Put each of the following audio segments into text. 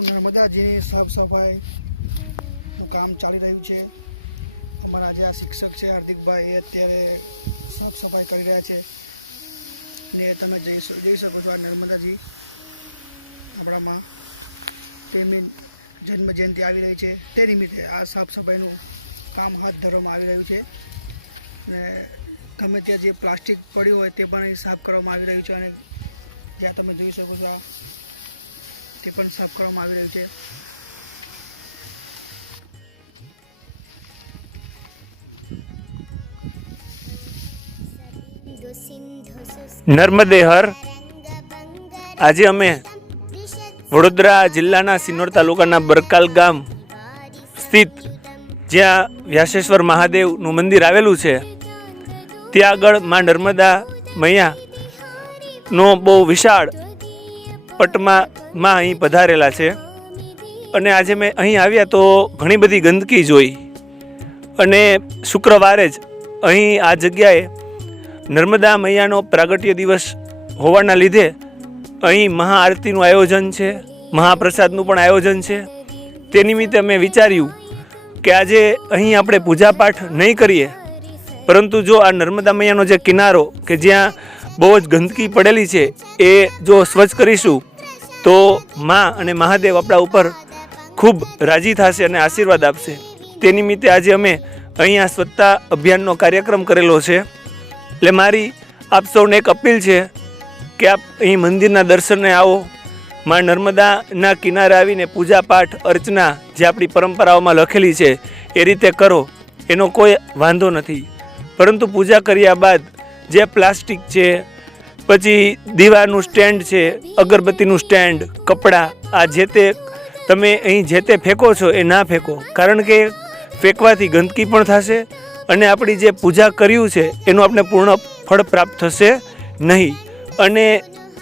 નર્મદાજીની સાફ સફાઈનું કામ ચાલી રહ્યું છે। અમારા જે આ શિક્ષક છે હાર્દિકભાઈ એ અત્યારે સાફ સફાઈ કરી રહ્યા છે ને તમે જોઈ શકો છો આ નર્મદાજી આપણામાં તેમની જન્મ જયંતિ આવી રહી છે તે નિમિત્તે આ સાફ સફાઈનું કામ હાથ ધરવામાં આવી રહ્યું છે અને ગમે ત્યાં જે પ્લાસ્ટિક પડ્યું હોય તે પણ અહીં સાફ કરવામાં આવી રહ્યું છે અને જ્યાં તમે જોઈ શકો છો તે પણ સાફ કરવામાં આવી રહ્યું છે। નર્મદે હર આજે અમે વડોદરા જિલ્લાના સિનોર તાલુકાના બરકાલ ગામ સ્થિત જ્યાં વ્યાસેશ્વર મહાદેવનું મંદિર આવેલું છે ત્યાં આગળ માં નર્મદા મૈયાનો બહુ વિશાળ પટમાં અહીં પધારેલા છે અને આજે મેં અહીં આવ્યા તો ઘણી બધી ગંદકી જોઈ અને શુક્રવારે જ અહીં આ જગ્યાએ નર્મદા મૈયાનો પ્રાગટ્ય દિવસ હોવાના લીધે અહીં મહાઆરતીનું આયોજન છે, મહાપ્રસાદનું પણ આયોજન છે। તે નિમિત્તે અમે વિચાર્યું કે આજે અહીં આપણે પૂજાપાઠ નહીં કરીએ પરંતુ જો આ નર્મદા મૈયાનો જે કિનારો કે જ્યાં બહુ જ ગંદકી પડેલી છે એ જો સ્વચ્છ કરીશું તો માં અને મહાદેવ આપણા ઉપર ખૂબ રાજી થશે અને આશીર્વાદ આપશે। તે નિમિત્તે આજે અમે અહીંયા સ્વચ્છતા અભિયાનનો કાર્યક્રમ કરેલો છે। એટલે મારી આપ સૌને એક અપીલ છે કે આપ અહીં મંદિરના દર્શને આવો, માં નર્મદાના કિનારે આવીને પૂજા પાઠ અર્ચના જે આપણી પરંપરાઓમાં લખેલી છે એ રીતે કરો, એનો કોઈ વાંધો નથી। પરંતુ પૂજા કર્યા બાદ જે પ્લાસ્ટિક છે, પછી દીવાનું સ્ટેન્ડ છે, અગરબત્તીનું સ્ટેન્ડ, કપડાં, આ જે તે તમે અહીં જે તે ફેંકો છો એ ના ફેંકો, કારણ કે ફેંકવાથી ગંદકી પણ થશે અને આપણી જે પૂજા કર્યું છે એનું આપણે પૂર્ણ ફળ પ્રાપ્ત થશે નહીં। અને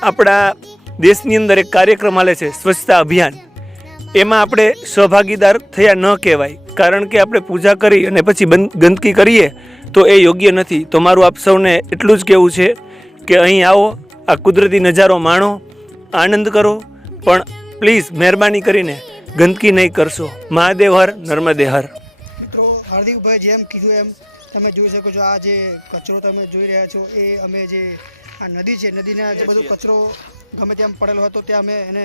આપણા દેશની અંદર એક કાર્યક્રમ હાલે છે સ્વચ્છતા અભિયાન, એમાં આપણે સહભાગીદાર થયા ન કહેવાય, કારણ કે આપણે પૂજા કરી અને પછી ગંદકી કરીએ તો એ યોગ્ય નથી। તો મારું આપ સૌને એટલું જ કહેવું છે કે અહીં આવો, આ કુદરતી નજારો માણો, આનંદ કરો, પણ પ્લીઝ મહેરબાની કરીને ગંદકી નહીં કરશો। મહાદેવ હર, નર્મદે હર। મિત્રો હાર્દિકભાઈ જેમ કીધું એમ તમે જોઈ શકો છો આ જે કચરો તમે જોઈ રહ્યા છો એ અમે જે આ નદી છે, નદીના જે બધો કચરો ગમે ત્યાં પડેલો હતો ત્યાં અમે એને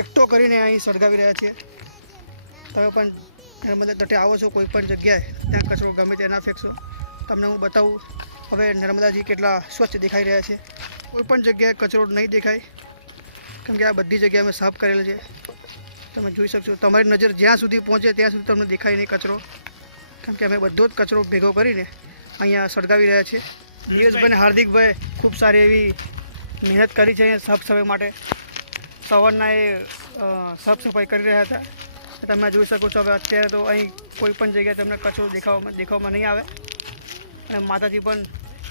એકઠો કરીને અહીં સળગાવી રહ્યા છીએ। તમે પણ નર્મદા તટે આવો છો કોઈ પણ જગ્યાએ ત્યાં કચરો ગમે ત્યાં ના ફેંકશો। તમને હું બતાવું હવે નર્મદાજી કેટલા સ્વચ્છ દેખાઈ રહ્યા છે। કોઈ પણ જગ્યાએ કચરો નહીં દેખાય, કેમ કે આ બધી જગ્યાએ અમે સાફ કરેલ છે। તમે જોઈ શકશો, તમારી નજર જ્યાં સુધી પહોંચે ત્યાં સુધી તમને દેખાય નહીં કચરો, કેમ કે અમે બધો જ કચરો ભેગો કરીને અહીંયા સળગાવી રહ્યા છીએ। નિલેશભાઈ અને હાર્દિકભાઈ ખૂબ સારી એવી મહેનત કરી છે અહીંયા સાફ સફાઈ માટે। સવારના એ સાફ સફાઈ કરી રહ્યા હતા, તમે જોઈ શકો છો। હવે અત્યારે તો અહીં કોઈ પણ જગ્યાએ તમને કચરો દેખાવામાં નહીં આવે અને માતાજી પણ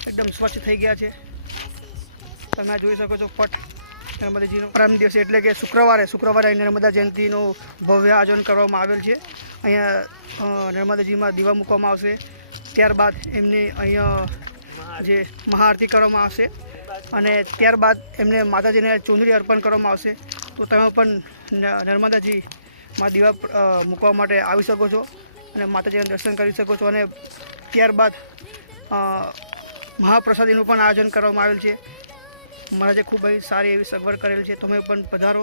એકદમ સ્વચ્છ થઈ ગયા છે। તમે જોઈ શકો છો પટ નર્મદાજીનો પરમ દિવસે એટલે કે શુક્રવારે નર્મદા જયંતિનું ભવ્ય આયોજન કરવામાં આવેલ છે। અહીંયા નર્મદાજીમાં દીવા મૂકવામાં આવશે, ત્યારબાદ એમની અહીંયા જે મહાઆરતી કરવામાં આવશે અને ત્યારબાદ એમને માતાજીને ચૂંદડી અર્પણ કરવામાં આવશે। તો તમે પણ નર્મદાજીમાં દીવા મૂકવા માટે આવી શકો છો અને માતાજીના દર્શન કરી શકો છો અને ત્યારબાદ મહાપ્રસાદીનું પણ આયોજન કરવામાં આવેલ છે। મહારાજે ખૂબ જ સારી એવી સગવડ કરેલ છે, તમે પણ પધારો।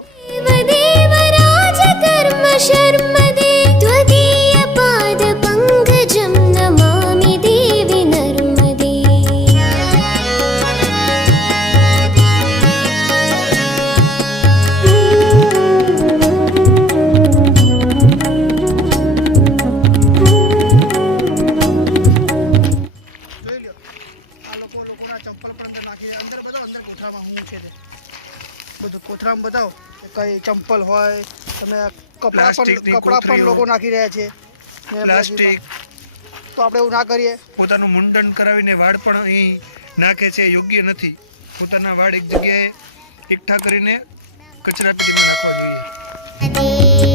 બધું કોથરામાં બતાવો, કઈ ચંપલ હોય, તમે કપડા પણ લોકો નાખી રહ્યા છે પ્લાસ્ટિક। તો આપણે એવું ના કરીએ। પોતાનું મુંડન કરાવીને વાળ પણ અહીં નાખે છે, યોગ્ય નથી। પોતાના વાળ એક જગ્યાએ એકઠા કરીને કચરા પેટીમાં નાખવા જોઈએ।